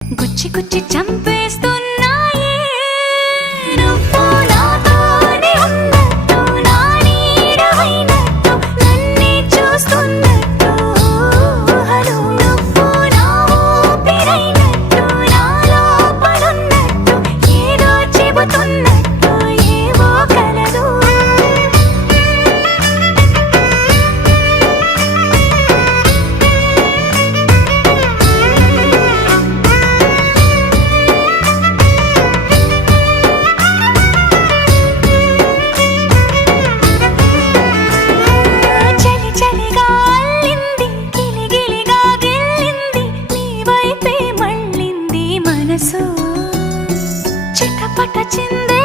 గుచ్చి గుచ్చి చంపేస్తున్నాయే నువ్వు నాతోనే ఉన్నట్టు నా నీడవైనట్టు నన్నే చూస్తున్నట్టు ఊహలు నువ్వు నా ఊపిరైనట్టు నా లోపలున్నట్టు ఏదో చెబుతున్నట్టు ఏవో కలదు చలి చలిగా అల్లింది గిలిగిలిగా గిల్లింది నీ వైపే మళ్ళింది మనసు చిటపట చిందే